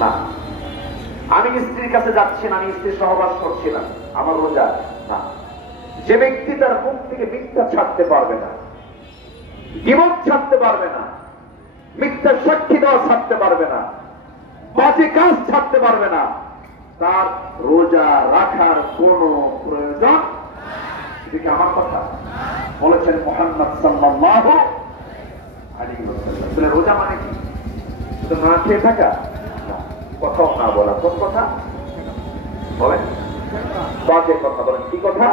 না, আমি স্ত্রীর কাছে যাচ্ছি না, আমি স্ত্রীর সহবাস করছি না, আমার রোজা না। যে ব্যক্তি তার মুখ থেকে মিথ্যা ছাড়তে পারবে না, গীবত ছাড়তে পারবে না, মিথ্যা সাক্ষী দেওয়া ছাড়তে পারবে না, বাজে কাজ ছাড়তে পারবে না, তার রোজা রাখার কোন প্রয়োজন। এদিকে আমার কথা বলেছেন মুহাম্মদ সাল্লাল্লাহু আলাইহি ওয়াসাল্লাম। তাহলে রোজা মানে কি? শুধু না খেয়ে থাকা? কথাও না বলা। কোন কথা বলেন? বাজে কথা বলেন। কি কথা?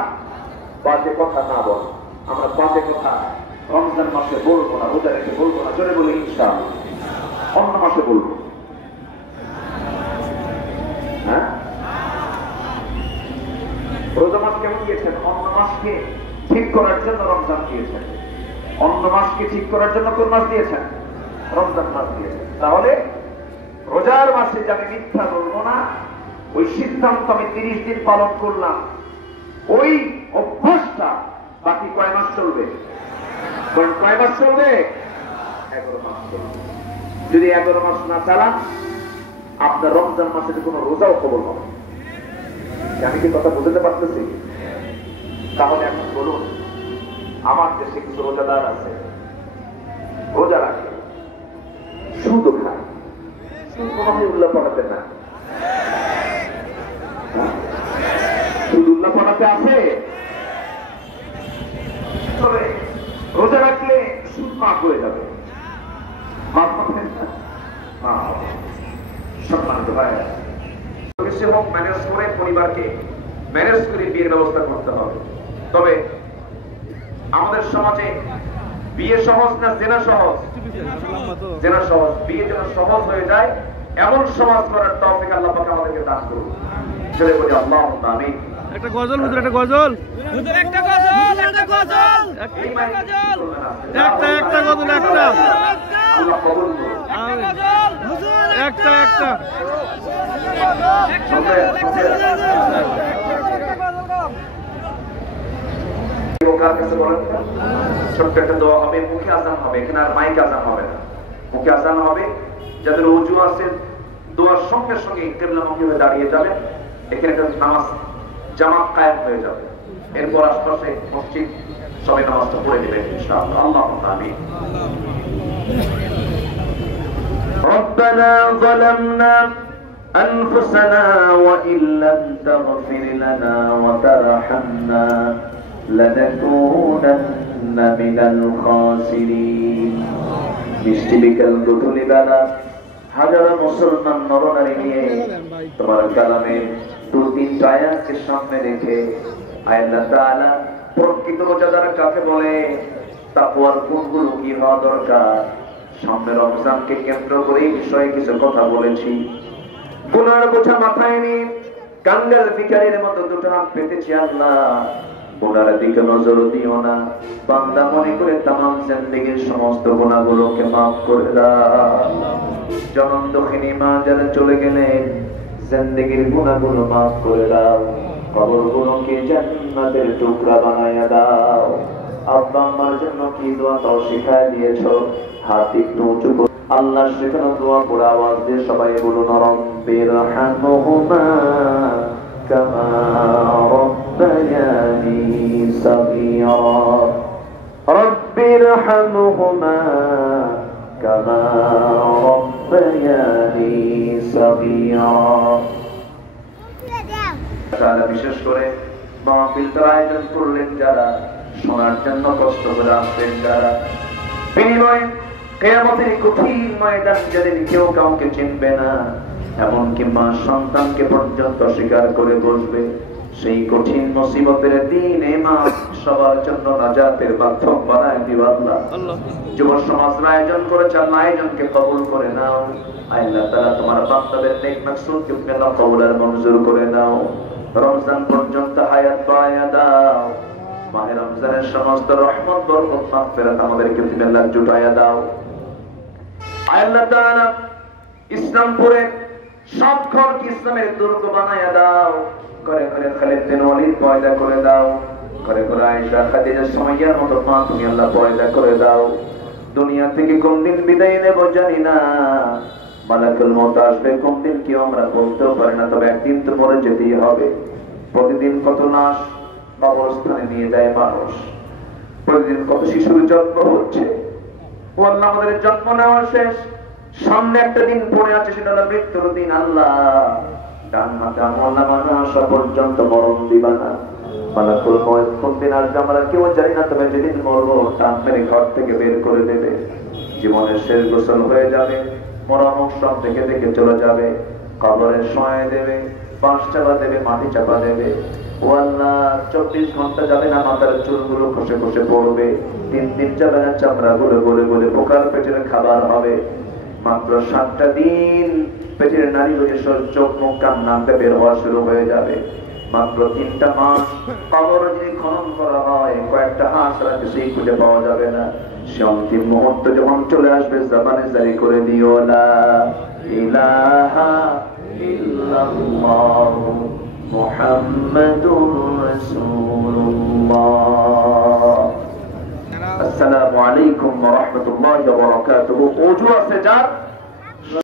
বাজে কথা না বল। আমরা বাজে কথা রমজান মাসে বলবো না, রোজা রেখে বলবো না। জোরে বলি ইনশাআল্লাহ। অন্য মাসে বলবো। হ্যাঁ, রোজা মাস কেমন দিয়েছেন? অন্য মাসকে ঠিক করার জন্য রমজান দিয়েছেন। অন্য মাসকে ঠিক করার জন্য কোন মাস দিয়েছেন? রমজান মাস দিয়েছেন। তাহলে রোজার মাসে যে আমি মিথ্যা বলবো না, ওই সিদ্ধান্ত আমি 30 দিন পালন করলাম। ওই অভ্যাসটা বাকি কয় মাস চলবে? কয় মাস চলবে? 11 মাস চলবে। যদি 11 মাস না চালান, আপনার রমজান মাসে কোনো রোজাও কবুল হবে। আমি কি কথা বুঝতে পারতেছি? তাহলে এখন বলুন, আমার দেশে কিছু রোজাদার আছে, রোজা রাখে, সুদ খায়, সুদ কোনোদিন উল্লাহ পড়াতে না। সুদ উল্লাহ পড়াতে আছে? তবে রোজা রাখলে সুদ মাফ হয়ে যাবে। মাফ পাবেন না? সম্মানিত ভাই, ম্যানেজ করে পরিবারকে ম্যানেজ করে বিয়ের ব্যবস্থা করতে হবে। তবে আমাদের সমাজে বিয়ে সহজ না জেনা সহজ? জেনা সহজ। বিয়ে যেন সহজ হয়ে যায় এমন সমাজ করার তৌফিক আল্লাহ পাক আমাদেরকে দান করুন। চলে বলি আল্লাহুম্মা আমিন। একটা গজল হুজুর, একটা গজল হুজুর, একটা গজল, একটা গজল, একটা গজল, একটা গজল, একটা আল্লাহ কবুল করুন। একটা গজল হুজুর, একটা ছোট্ট একটা দোয়া হবে, মুখে আজান হবে, এখানে আর মাইক আজান হবে না, মুখে আজান হবে। যাদের ওযু আছে দোয়ার সঙ্গে সঙ্গে কিবলামুখী হয়ে দাঁড়িয়ে যাবে, এখানে একটা নামাজ জামাত কায়েম হয়ে যাবে। এরপর আশপাশে মসজিদ সবাই নামাজটা পড়ে নেবেন ইনশাআল্লাহ। আল্লাহুম্মা আমিন। ربنا ظلمنا أنفسنا وإن لم تغفر لنا وترحمنا لنكونن من الخاسرين। মিষ্টি বিকেল গোধূলি বেলা হাজারো মুসলমান নরনারী নিয়ে তোমার কালামে 2-3 আয়াতকে সামনে রেখে আল্লাহ তাআলা প্রকৃত রোজাদার কাকে বলে, তাকওয়ার গুণগুলো কি হওয়া দরকার, সামনে রমজানকে কেন্দ্র করে এই বিষয়ে কিছু কথা বলেছি। গুনার বোঝা মাথায় নিয়ে কাঙ্গাল ভিখারির মতো দুটো হাত পেতেছি। আল্লাহ গুনার দিকে নজর দিও না, বান্দা মনে করে তামাম জিন্দেগীর সমস্ত গুনাহগুলোকে মাফ করে দাও। জনম দক্ষিণী মা যারা চলে গেলেন, জিন্দেগীর গুনাহগুলো মাফ করে দাও, কবরগুলোকে জান্নাতের টুকরা বানায়া দাও। আব্বা আমার জন্য কি দোয়া তাও শিখায় দিয়েছো, হাত একটু উঁচু করে আল্লাহ শেখানো দোয়া পড়ে আওয়াজ দিয়ে সবাই বলুন, রব্বিরহামহুমা কামা রব্বায়ানি সাগীরা, রব্বিরহামহুমা কামা রব্বায়ানি সাগীরা। তারা বিশেষ করে মাহফিলটার আয়োজন করলেন যারা, শোনার জন্য কষ্ট করে আসলেন যারা, বিনিময়ে কিয়ামতের কঠিন ময়দান যেদিন কেউ কাউকে চিনবে না, এমনকি মা সন্তানকে পর্যন্ত স্বীকার করে বসবে, সেই কঠিন মুসিবতের দিনে মা সবার জন্য নাজাতের মাধ্যম বানায় দিবা আল্লাহ। যুব সমাজ আয়োজন করেছে, আল্লাহ আয়োজনকে কবুল করে নাও। আল্লাহ তাআলা তোমার বান্দাদের নেক মাকসুদকে আল্লাহ কবুল আর মঞ্জুর করে নাও। রমজান পর্যন্ত হায়াত বাড়ায়া দাও। মাহে রমজানের সমস্ত রহমত বরকত মাগফিরাত আমাদেরকে তুমি আল্লাহ জুটায়া দাও। আল্লাহ তাআলা ইসলামপুরে সব ঘরকে ইসলামের দুর্গ বানায়া দাও। ঘরে ঘরে খালিদ বিন ওয়ালিদ পয়দা করে দাও। ঘরে ঘরে আয়েশা খাদিজা সুমাইয়ার মতো মা তুমি আল্লাহ পয়দা করে দাও। দুনিয়া থেকে কোন দিন বিদায় নেব জানি না, মালাকুল মউত আসবে কোন দিন কি আমরা বলতেও পারি না, তবে একদিন তো মরে যেতেই হবে। প্রতিদিন কত লাশ কবরস্থানে নিয়ে যায় মানুষ, প্রতিদিন কত শিশুর জন্ম হচ্ছে। ও আল্লাহ, আমাদের জন্ম নেওয়া শেষ, সামনে একটা দিন পড়ে আছে, সেটা হলো মৃত্যুর দিন। আল্লাহ, জান্নাতে আমলনামা না আসা পর্যন্ত মরণ দিবা না। মালাকুল মউত কোন দিন আসবে আমরা কেউ জানি না, তবে যেদিন মরবো টান মেরে ঘর থেকে বের করে দেবে। জীবনের শেষ গোসল হয়ে যাবে, মরণ সব দেখে দেখে চলে যাবে, কবরে শোয়ায় দেবে, পাশ চাপা দেবে, মাটি চাপা দেবে। ও আল্লাহ, 24 ঘন্টা যাবে না, মাথার চুলগুলো খসে খসে পড়বে, 3 দিন যাবে না, চামড়া গুলো গলে গলে পোকার পেটের খাবার হবে। মাত্র 7টা দিন পেটের নারী হয়ে চোখ মুখ কান নামতে বের হওয়া শুরু হয়ে যাবে। মাত্র 3টা মাস কবর যদি খনন করা হয়, কয়েকটা হাঁস আর কিছুই খুঁজে পাওয়া যাবে না। সে অন্তিম মুহূর্ত যখন চলে আসবে, জাবানে জারি করে দিও লা ইলাহা ইল্লাল্লাহ মুহাম্মাদুর রাসূলুল্লাহ। আসসালামু আলাইকুম ওয়া রাহমাতুল্লাহি ওয়া বারাকাতুহু। ওযু আছে যার